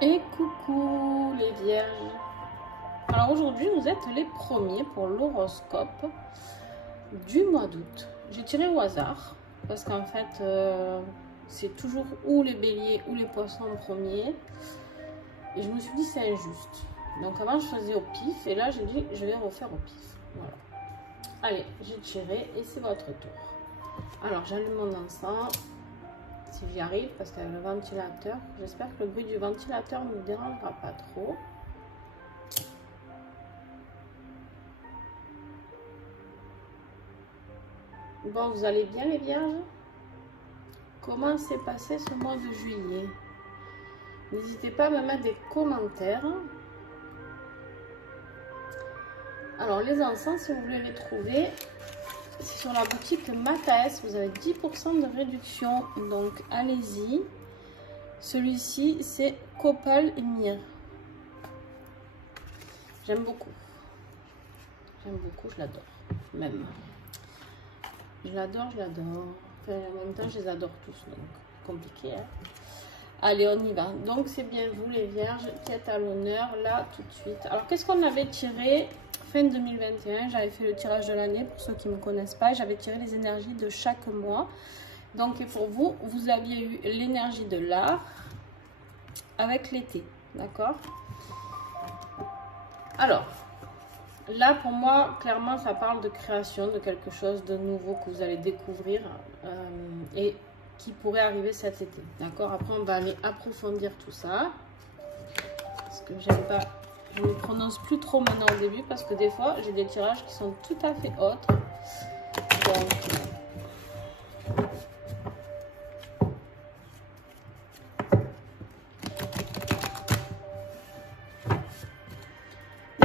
Et coucou les vierges. Alors aujourd'hui vous êtes les premiers pour l'horoscope du mois d'août. J'ai tiré au hasard parce qu'en fait c'est toujours ou les béliers ou les poissons en premier. Et je me suis dit c'est injuste. Donc avant je faisais au pif et là j'ai dit je vais refaire au pif. Voilà. Allez, j'ai tiré et c'est votre tour. Alors j'allume mon encens. Si j'y arrive, parce qu'avec le ventilateur, j'espère que le bruit du ventilateur ne me dérangera pas trop. Bon, vous allez bien les vierges? Comment s'est passé ce mois de juillet? N'hésitez pas à me mettre des commentaires. Alors les encens, si vous voulez les trouver, c'est sur la boutique Mataes, vous avez 10% de réduction, donc allez-y. Celui-ci, c'est Copal et Myrrhe. J'aime beaucoup. J'aime beaucoup, je l'adore. Même. Je l'adore, je l'adore. Enfin, en même temps, je les adore tous, donc compliqué. Hein. Allez, on y va. Donc, c'est bien vous, les vierges, qui êtes à l'honneur, là, tout de suite. Alors, qu'est-ce qu'on avait tiré fin 2021? J'avais fait le tirage de l'année, pour ceux qui ne me connaissent pas. J'avais tiré les énergies de chaque mois. Donc, et pour vous, vous aviez eu l'énergie de l'art avec l'été. D'accord? Alors, là, pour moi, clairement, ça parle de création, de quelque chose de nouveau que vous allez découvrir et qui pourrait arriver cet été. D'accord? Après, on va aller approfondir tout ça. Parce que j'aime pas, je ne prononce plus trop maintenant au début parce que des fois, j'ai des tirages qui sont tout à fait autres. Donc,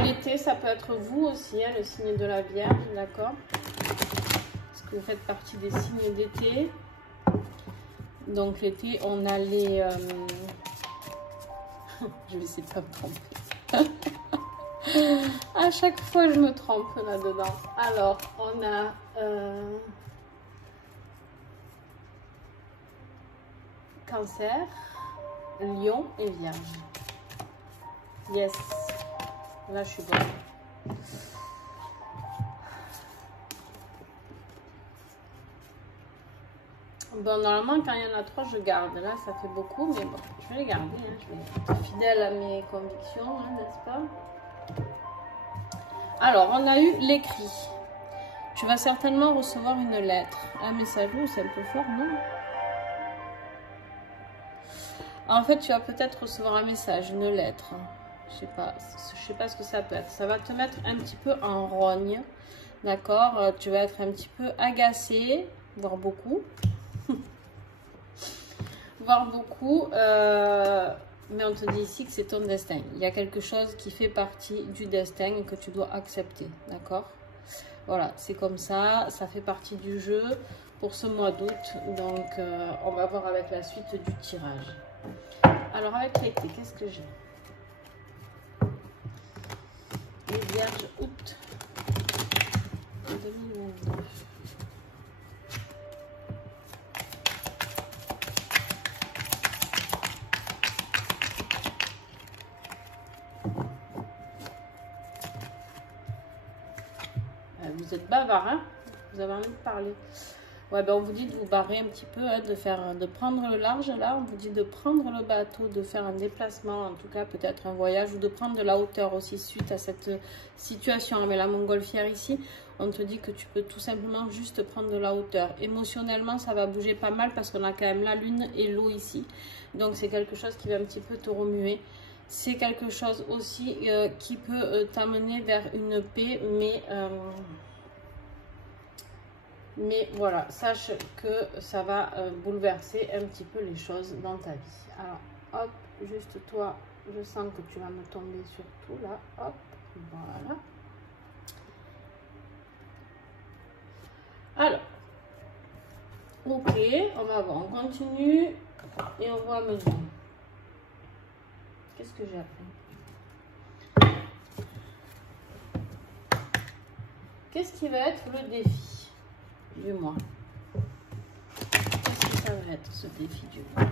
l'été, ça peut être vous aussi, hein, le signe de la Vierge, d'accord? Parce que vous faites partie des signes d'été. Donc l'été, on a les... je vais essayer de pas me tromper. À chaque fois, je me trompe là-dedans. Alors, on a... Cancer, Lion et Vierge. Yes. Là, je suis bonne. Bon, normalement, quand il y en a 3, je garde. Là, ça fait beaucoup, mais bon, je vais les garder. Hein. Je vais être fidèle à mes convictions, hein, n'est-ce pas? Alors, on a eu l'écrit. Tu vas certainement recevoir une lettre. Un message, c'est un peu fort, non? En fait, tu vas peut-être recevoir un message, une lettre. Je sais pas ce que ça peut être. Ça va te mettre un petit peu en rogne. D'accord? Tu vas être un petit peu agacé, voire beaucoup. Voire beaucoup. Mais on te dit ici que c'est ton destin. Il y a quelque chose qui fait partie du destin et que tu dois accepter. D'accord? Voilà, c'est comme ça. Ça fait partie du jeu pour ce mois d'août. Donc, on va voir avec la suite du tirage. Alors, avec l'été, qu'est-ce que j'ai? Les vierges août 2029. Vous êtes bavard, hein? Vous avez envie de parler. Ouais, ben on vous dit de vous barrer un petit peu, hein, de prendre le large là. On vous dit de prendre le bateau, de faire un déplacement, en tout cas peut-être un voyage, ou de prendre de la hauteur aussi suite à cette situation avec la montgolfière ici. On te dit que tu peux tout simplement juste prendre de la hauteur. Émotionnellement, ça va bouger pas mal parce qu'on a quand même la lune et l'eau ici. Donc c'est quelque chose qui va un petit peu te remuer. C'est quelque chose aussi qui peut t'amener vers une paix, mais voilà, sache que ça va bouleverser un petit peu les choses dans ta vie. Alors, hop, juste toi, je sens que tu vas me tomber sur tout là. Hop, voilà. Alors, ok, on va voir, on continue et on voit à mesure. Qu'est-ce que j'ai appris? Qu'est-ce qui va être le défi du mois? Qu'est-ce que ça va être ce défi du mois?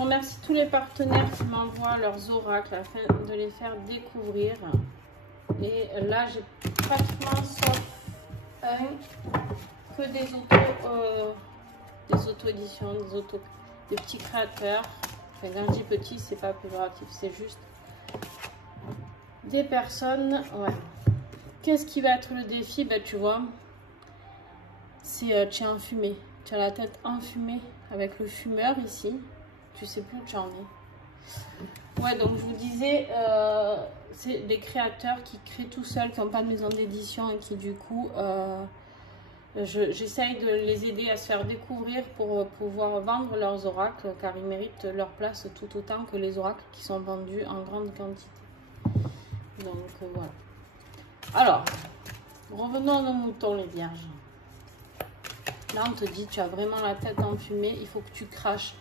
remercie tous les partenaires qui m'envoient leurs oracles afin de les faire découvrir. Et là, j'ai pratiquement, sauf un, que des auto-éditions, des petits créateurs. Enfin, quand je dis petit, c'est pas péjoratif, c'est juste des personnes. Ouais. Qu'est-ce qui va être le défi? Ben, tu vois, c'est tu es enfumé. Tu as la tête enfumée avec le fumeur ici. Tu sais plus où tu en es. Ouais, donc je vous disais, c'est des créateurs qui créent tout seuls, qui n'ont pas de maison d'édition et qui du coup, j'essaye de les aider à se faire découvrir pour pouvoir vendre leurs oracles, car ils méritent leur place tout autant que les oracles qui sont vendus en grande quantité. Donc voilà. Alors, revenons à nos moutons, les vierges. Là, on te dit, tu as vraiment la tête enfumée, il faut que tu craches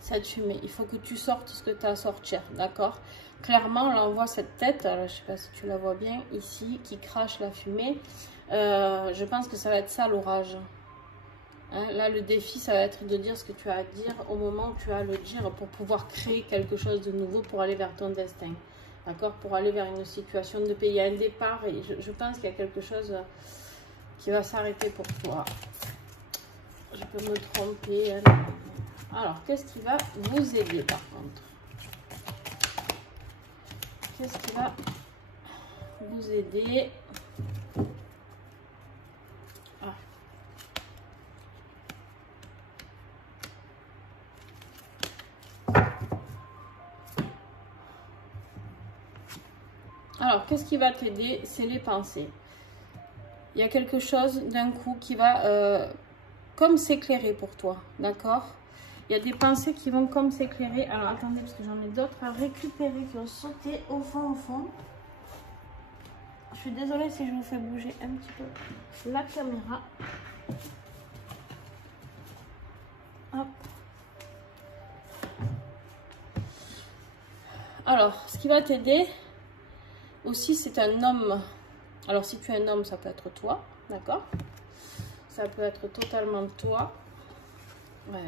cette fumée. Il faut que tu sortes ce que tu as à sortir, d'accord? Clairement, là, on voit cette tête, alors, je ne sais pas si tu la vois bien, ici, qui crache la fumée. Je pense que ça va être ça, l'orage. Hein, là, le défi, ça va être de dire ce que tu as à dire au moment où tu as à le dire pour pouvoir créer quelque chose de nouveau pour aller vers ton destin. D'accord? Pour aller vers une situation de paix. Il y a un départ et je pense qu'il y a quelque chose qui va s'arrêter pour toi. Je peux me tromper. Alors, qu'est-ce qui va vous aider par contre? Qu'est-ce qui va vous aider? Ah. Alors, qu'est-ce qui va t'aider? C'est les pensées. Il y a quelque chose d'un coup qui va comme s'éclairer pour toi, d'accord? Il y a des pensées qui vont comme s'éclairer. Alors, attendez, parce que j'en ai d'autres à récupérer qui ont sauté au fond, Je suis désolée si je vous fais bouger un petit peu la caméra. Hop. Alors, ce qui va t'aider aussi, c'est un homme. Alors, si tu es un homme, ça peut être toi, d'accord? Ça peut être totalement toi. Ouais.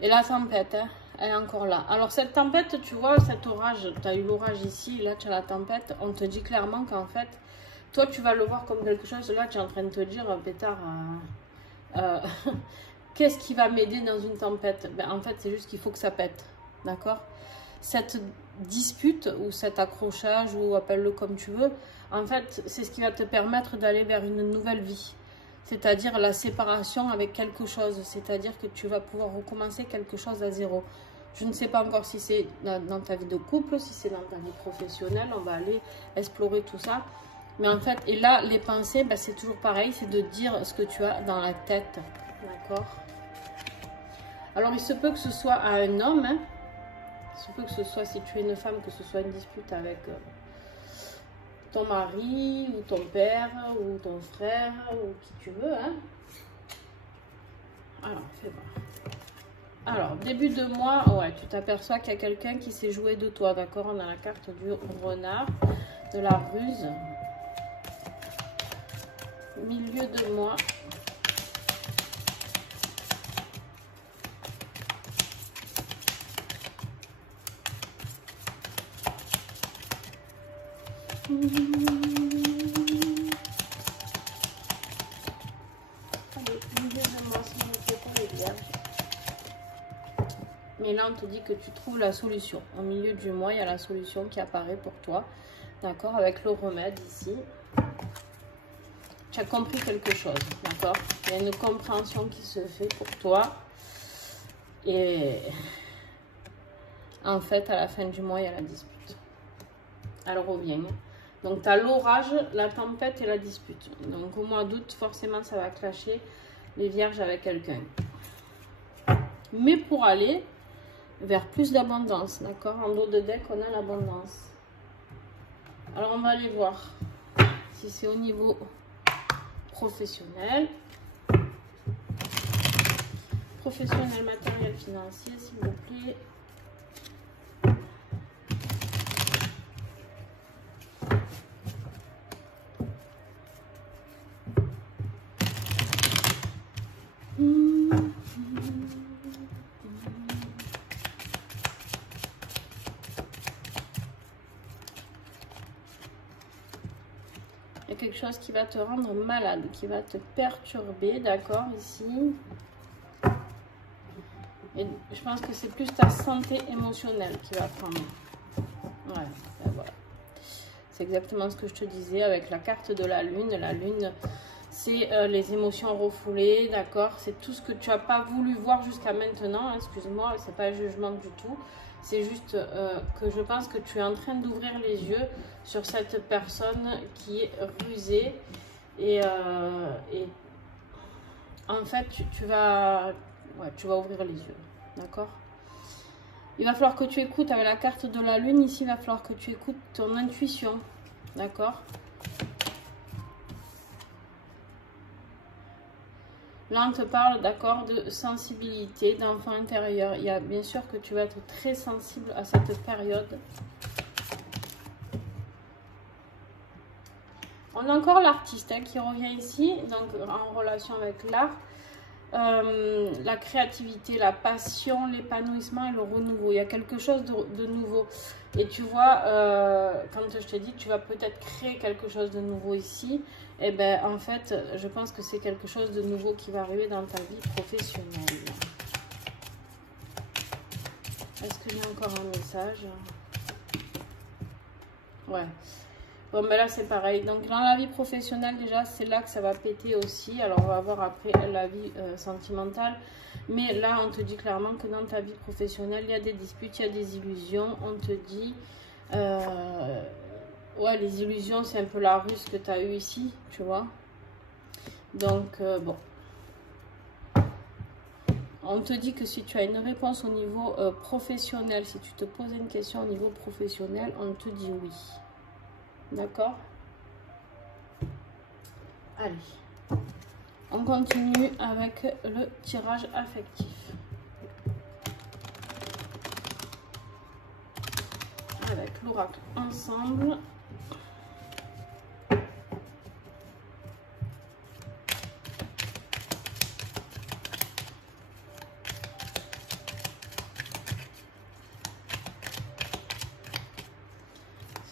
Et la tempête, hein, elle est encore là. Alors, cette tempête, tu vois, cet orage, tu as eu l'orage ici, là, tu as la tempête. On te dit clairement qu'en fait, toi, tu vas le voir comme quelque chose. Là, tu es en train de te dire, pétard, qu'est-ce qui va m'aider dans une tempête? Ben, en fait, c'est juste qu'il faut que ça pète, d'accord? Cette dispute ou cet accrochage, ou appelle-le comme tu veux, en fait, c'est ce qui va te permettre d'aller vers une nouvelle vie. C'est-à-dire la séparation avec quelque chose. C'est-à-dire que tu vas pouvoir recommencer quelque chose à zéro. Je ne sais pas encore si c'est dans ta vie de couple, si c'est dans ta vie professionnelle. On va aller explorer tout ça. Mais en fait, et là, les pensées, ben, c'est toujours pareil. C'est de dire ce que tu as dans la tête. D'accord? Alors, il se peut que ce soit à un homme. Hein. Il se peut que ce soit, si tu es une femme, que ce soit une dispute avec ton mari, ou ton père, ou ton frère, ou qui tu veux. Hein. Alors, fais voir. Alors, début de mois, ouais, tu t'aperçois qu'il y a quelqu'un qui s'est joué de toi, d'accord? On a la carte du renard, de la ruse. Milieu de mois. Mais là, on te dit que tu trouves la solution. Au milieu du mois, il y a la solution qui apparaît pour toi. D'accord? Avec le remède ici. Tu as compris quelque chose. D'accord? Il y a une compréhension qui se fait pour toi. Et en fait, à la fin du mois, il y a la dispute. Elle revient. Donc, tu as l'orage, la tempête et la dispute. Donc, au mois d'août, forcément, ça va clasher les vierges avec quelqu'un. Mais pour aller vers plus d'abondance, d'accord? En dos de deck, on a l'abondance. Alors, on va aller voir si c'est au niveau professionnel. Professionnel, matériel, financier, s'il vous plaît. Il y a quelque chose qui va te rendre malade, qui va te perturber, d'accord, ici. Et je pense que c'est plus ta santé émotionnelle qui va prendre. Ouais, ben voilà. C'est exactement ce que je te disais avec la carte de la lune. La lune, c'est les émotions refoulées, d'accord. C'est tout ce que tu n'as pas voulu voir jusqu'à maintenant. Excuse-moi, c'est pas un jugement du tout. C'est juste que je pense que tu es en train d'ouvrir les yeux sur cette personne qui est rusée. Et en fait, tu vas ouvrir les yeux, d'accord. Il va falloir que tu écoutes avec la carte de la lune. Ici, il va falloir que tu écoutes ton intuition. D'accord? Là, on te parle, d'accord, de sensibilité, d'enfant intérieur. Il y a bien sûr que tu vas être très sensible à cette période. On a encore l'artiste qui revient ici, donc en relation avec l'art. La créativité, la passion, l'épanouissement et le renouveau. Il y a quelque chose de nouveau. Et tu vois, quand je te dis tu vas peut-être créer quelque chose de nouveau ici, et ben en fait, je pense que c'est quelque chose de nouveau qui va arriver dans ta vie professionnelle. Est-ce que j'ai encore un message? Ouais. Bon, ben là, c'est pareil. Donc, dans la vie professionnelle, déjà, c'est là que ça va péter aussi. Alors, on va voir après la vie sentimentale. Mais là, on te dit clairement que dans ta vie professionnelle, il y a des disputes, il y a des illusions. On te dit... ouais, les illusions, c'est un peu la ruse que tu as eue ici, tu vois. Donc, bon. On te dit que si tu as une réponse au niveau professionnel, si tu te poses une question au niveau professionnel, on te dit oui. D'accord? Allez. On continue avec le tirage affectif. Avec l'oracle ensemble.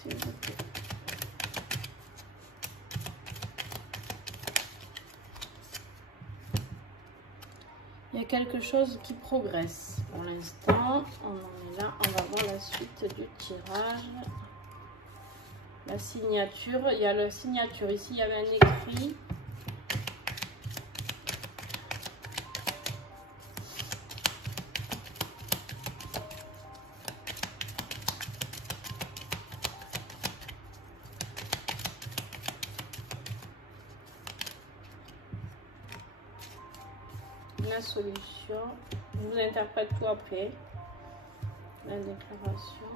S'il vous plaît. Il y a quelque chose qui progresse. Pour l'instant, on en est là. On va voir la suite du tirage. La signature. Il y a la signature. Ici, il y avait un écrit. La solution. Je vous interprète tout après. La déclaration.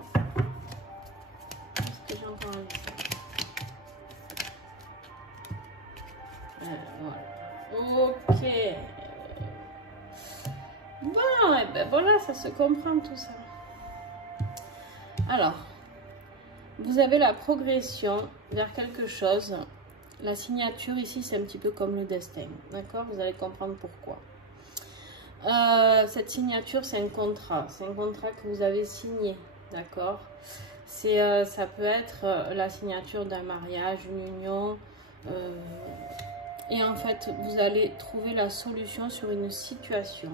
Est-ce que j'ai encore un message? Voilà. Ok. Bon, et ben voilà, ça se comprend tout ça. Alors, vous avez la progression vers quelque chose. La signature ici, c'est un petit peu comme le destin. D'accord? Vous allez comprendre pourquoi. Cette signature, c'est un contrat. C'est un contrat que vous avez signé. D'accord? Ça peut être la signature d'un mariage, une union. Et en fait, vous allez trouver la solution sur une situation.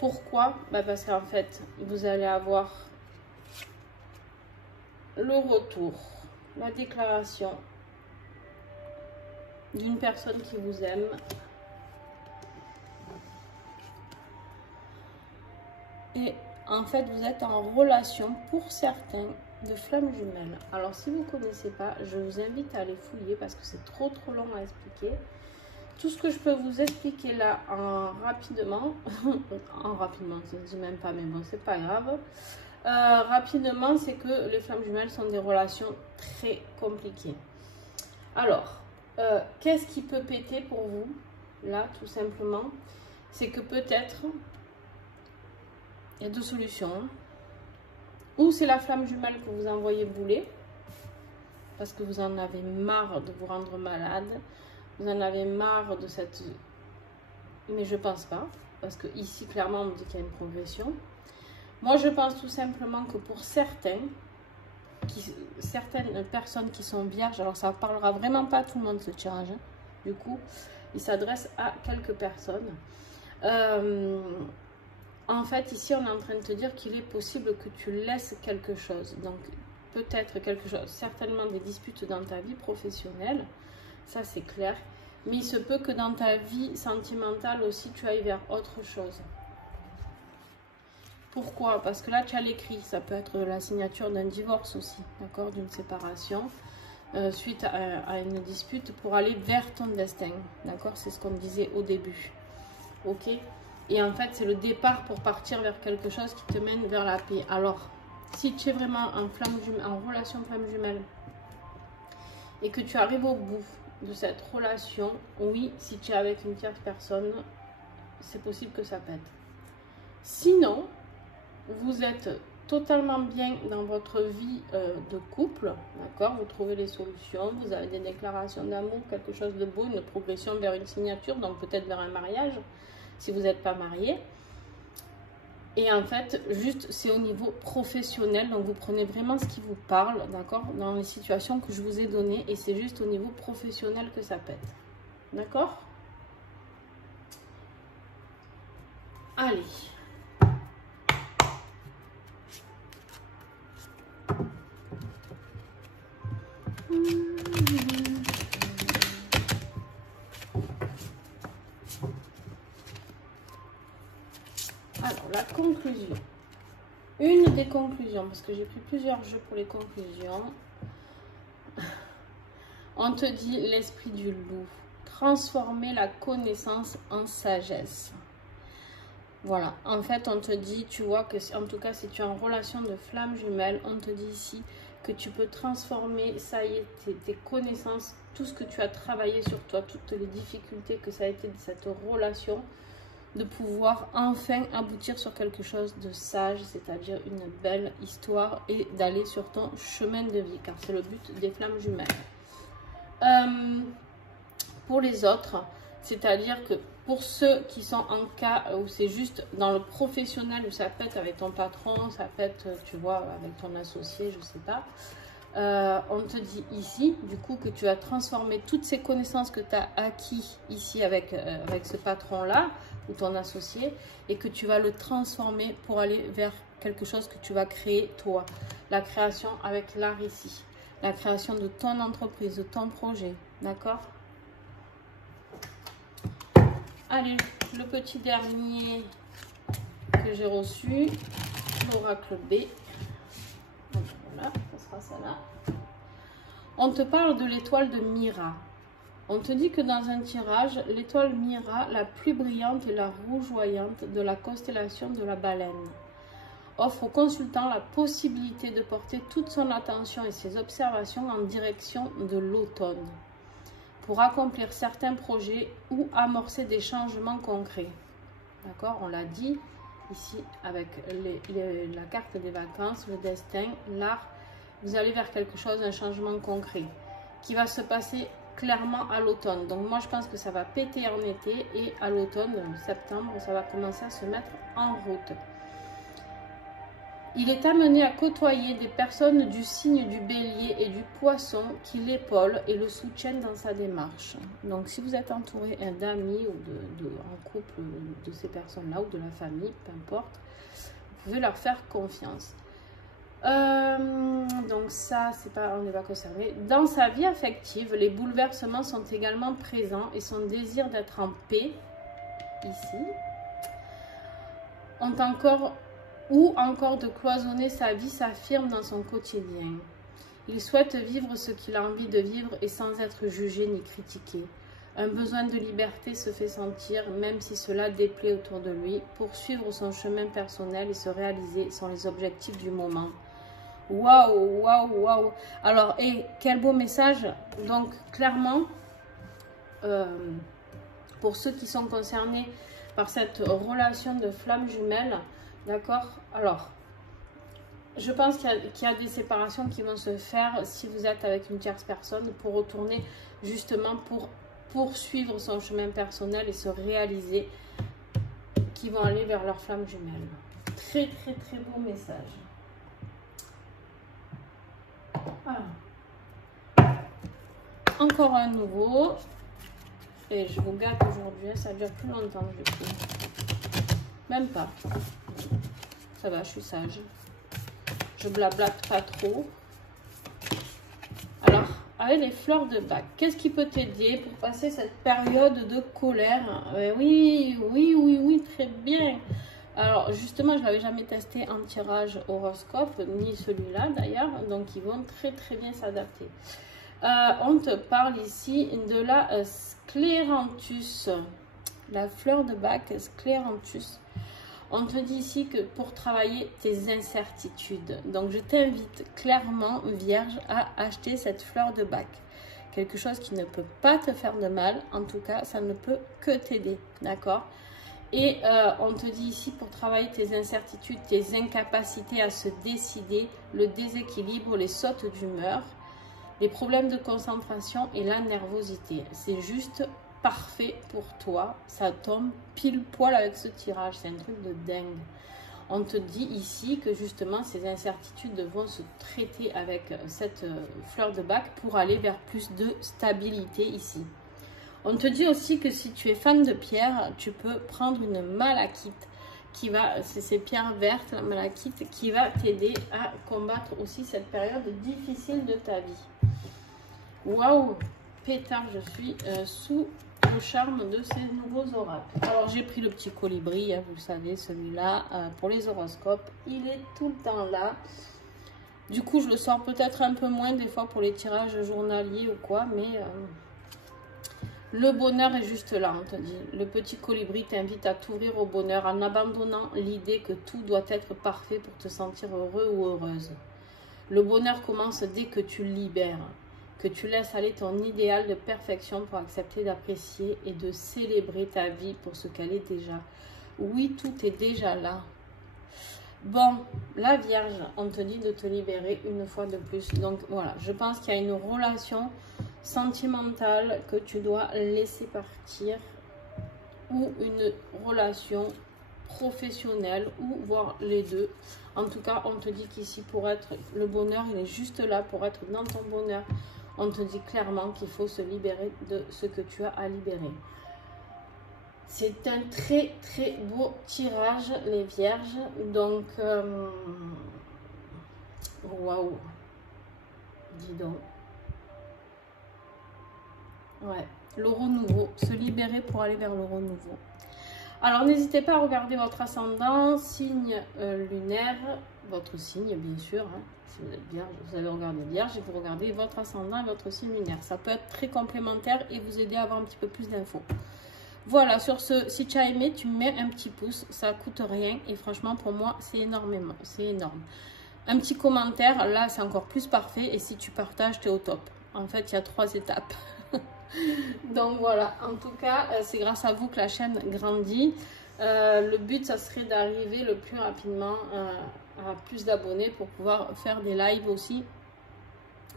Pourquoi? Parce qu'en fait, vous allez avoir le retour, la déclaration d'une personne qui vous aime. Et en fait, vous êtes en relation, pour certains, de flammes jumelles. Alors, si vous ne connaissez pas, je vous invite à aller fouiller parce que c'est trop long à expliquer. Tout ce que je peux vous expliquer là rapidement, je ne dis même pas, mais bon, c'est pas grave. Rapidement, c'est que les flammes jumelles sont des relations très compliquées. Alors, qu'est-ce qui peut péter pour vous? Là, tout simplement, c'est que peut-être... Il y a deux solutions. Hein. Ou c'est la flamme jumelle que vous envoyez bouler. Parce que vous en avez marre de vous rendre malade. Vous en avez marre de cette... Mais je pense pas. Parce que ici, clairement, on me dit qu'il y a une progression. Moi, je pense tout simplement que pour certains, certaines personnes qui sont vierges, alors ça ne parlera vraiment pas à tout le monde ce tirage, hein, du coup, il s'adresse à quelques personnes. En fait, ici, on est en train de te dire qu'il est possible que tu laisses quelque chose. Donc, peut-être quelque chose, certainement des disputes dans ta vie professionnelle, ça c'est clair. Mais il se peut que dans ta vie sentimentale aussi, tu ailles vers autre chose. Pourquoi? Parce que là, tu as l'écrit. Ça peut être la signature d'un divorce aussi, d'accord? D'une séparation, suite à une dispute pour aller vers ton destin, d'accord? C'est ce qu'on disait au début, ok? Et en fait, c'est le départ pour partir vers quelque chose qui te mène vers la paix. Alors, si tu es vraiment en relation flamme jumelle et que tu arrives au bout de cette relation, oui, si tu es avec une tierce personne, c'est possible que ça pète. Sinon, vous êtes totalement bien dans votre vie de couple, d'accord? Vous trouvez les solutions, vous avez des déclarations d'amour, quelque chose de beau, une progression vers une signature, donc peut-être vers un mariage, si vous n'êtes pas marié. Et en fait, juste, c'est au niveau professionnel, donc vous prenez vraiment ce qui vous parle, d'accord? Dans les situations que je vous ai données, et c'est juste au niveau professionnel que ça pète, d'accord? Allez. Alors, la conclusion. Une des conclusions, parce que j'ai pris plusieurs jeux pour les conclusions. On te dit l'esprit du loup. Transformer la connaissance en sagesse. Voilà, en fait, on te dit, tu vois que, en tout cas, si tu es en relation de flamme jumelle, on te dit ici que tu peux transformer, ça y est, tes connaissances, tout ce que tu as travaillé sur toi, toutes les difficultés que ça a été de cette relation, de pouvoir enfin aboutir sur quelque chose de sage, c'est-à-dire une belle histoire et d'aller sur ton chemin de vie, car c'est le but des flammes jumelles. Pour les autres, c'est-à-dire que pour ceux qui sont en cas où c'est juste dans le professionnel, où ça peut être avec ton patron, ça peut être, tu vois, avec ton associé, je sais pas, on te dit ici, du coup, que tu as transformé toutes ces connaissances que tu as acquis ici avec ce patron-là, ou ton associé, et que tu vas le transformer pour aller vers quelque chose que tu vas créer toi. La création avec l'art ici. La création de ton entreprise, de ton projet. D'accord? Allez, le petit dernier que j'ai reçu, l'oracle B. Voilà, ça sera ça là. On te parle de l'étoile de Mira. On te dit que dans un tirage, l'étoile Mira, la plus brillante et la rougeoyante de la constellation de la baleine, offre au consultant la possibilité de porter toute son attention et ses observations en direction de l'automne pour accomplir certains projets ou amorcer des changements concrets. D'accord? On l'a dit ici avec la carte des vacances, le destin, l'art. Vous allez vers quelque chose, un changement concret qui va se passer clairement à l'automne. Donc moi je pense que ça va péter en été et à l'automne, septembre, ça va commencer à se mettre en route. Il est amené à côtoyer des personnes du signe du bélier et du poisson qui l'épaulent et le soutiennent dans sa démarche. Donc si vous êtes entouré d'amis ou en couple de ces personnes-là ou de la famille, peu importe, vous pouvez leur faire confiance. Donc ça, on n'est pas concerné. Dans sa vie affective, les bouleversements sont également présents et son désir d'être en paix, ici, ou encore de cloisonner sa vie s'affirme dans son quotidien. Il souhaite vivre ce qu'il a envie de vivre et sans être jugé ni critiqué. Un besoin de liberté se fait sentir, même si cela déplaît autour de lui. Poursuivre son chemin personnel et se réaliser sont les objectifs du moment. Waouh, waouh, waouh. Alors, quel beau message. Donc, clairement, pour ceux qui sont concernés par cette relation de flamme jumelle, d'accord? Alors, je pense qu'il y a des séparations qui vont se faire si vous êtes avec une tierce personne pour retourner justement pour poursuivre son chemin personnel et se réaliser, qui vont aller vers leur flamme jumelle. Très, très, très beau message. Alors, encore un nouveau. Et je vous gâte aujourd'hui, ça dure plus longtemps du coup. Même pas. Ça va, je suis sage. Je blablate pas trop. Alors, avec les fleurs de bac, qu'est-ce qui peut t'aider pour passer cette période de colère? Oui, très bien. Alors, justement, je ne l'avais jamais testé en tirage horoscope, ni celui-là d'ailleurs, donc ils vont très bien s'adapter. On te parle ici de la scléranthus, la fleur de bac scléranthus. On te dit ici que pour travailler tes incertitudes, donc je t'invite clairement, Vierge, à acheter cette fleur de bac. Quelque chose qui ne peut pas te faire de mal, en tout cas, ça ne peut que t'aider, d'accord? Et on te dit ici pour travailler tes incertitudes, tes incapacités à se décider, le déséquilibre, les sautes d'humeur, les problèmes de concentration et la nervosité. C'est juste parfait pour toi. Ça tombe pile poil avec ce tirage. C'est un truc de dingue. On te dit ici que justement ces incertitudes vont se traiter avec cette fleur de bac pour aller vers plus de stabilité ici. On te dit aussi que si tu es fan de pierre, tu peux prendre une malachite qui va, c'est ces pierres vertes, la malachite, qui va t'aider à combattre aussi cette période difficile de ta vie. Waouh, pétard, je suis sous le charme de ces nouveaux oracles. Alors j'ai pris le petit colibri, hein, vous le savez, celui-là, pour les horoscopes, il est tout le temps là. Du coup, je le sors peut-être un peu moins des fois pour les tirages journaliers ou quoi, mais le bonheur est juste là, on te dit. Le petit colibri t'invite à t'ouvrir au bonheur en abandonnant l'idée que tout doit être parfait pour te sentir heureux ou heureuse. Le bonheur commence dès que tu le libères, que tu laisses aller ton idéal de perfection pour accepter d'apprécier et de célébrer ta vie pour ce qu'elle est déjà. Oui, tout est déjà là. Bon, la Vierge, on te dit de te libérer une fois de plus. Donc voilà, je pense qu'il y a une relation sentimentale que tu dois laisser partir ou une relation professionnelle ou voire les deux. En tout cas, on te dit qu'ici pour être le bonheur, il est juste là pour être dans ton bonheur. On te dit clairement qu'il faut se libérer de ce que tu as à libérer. C'est un très beau tirage, les Vierges. Donc, waouh, dis donc. Ouais, le renouveau, se libérer pour aller vers le renouveau. Alors, n'hésitez pas à regarder votre ascendant, signe lunaire, votre signe, bien sûr. Hein. Si vous êtes Vierge, vous allez regarder Vierge et vous regardez votre ascendant et votre signe lunaire. Ça peut être très complémentaire et vous aider à avoir un petit peu plus d'infos. Voilà, sur ce, si tu as aimé, tu mets un petit pouce, ça coûte rien et franchement pour moi c'est énormément, c'est énorme. Un petit commentaire, là c'est encore plus parfait et si tu partages, tu es au top. En fait, il y a 3 étapes. Donc voilà, en tout cas, c'est grâce à vous que la chaîne grandit. Le but, ça serait d'arriver le plus rapidement à plus d'abonnés pour pouvoir faire des lives aussi.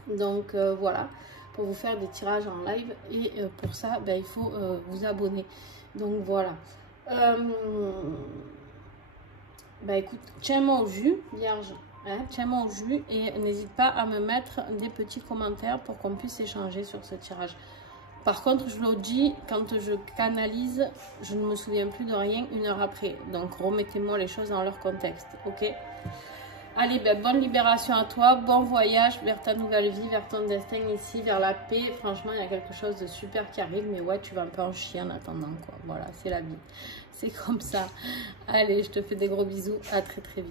Donc voilà. Pour vous faire des tirages en live et pour ça ben, il faut vous abonner, donc voilà. Ben écoute, tiens-moi au jus, Vierge, hein, tiens-moi au jus et n'hésite pas à me mettre des petits commentaires pour qu'on puisse échanger sur ce tirage. Par contre, je le dis, quand je canalise, je ne me souviens plus de rien 1 heure après, donc remettez-moi les choses dans leur contexte, ok? Allez, ben, bonne libération à toi, bon voyage vers ta nouvelle vie, vers ton destin ici, vers la paix. Franchement, il y a quelque chose de super qui arrive, mais ouais, tu vas un peu en chier en attendant, quoi. Voilà, c'est la vie. C'est comme ça. Allez, je te fais des gros bisous, à très vite.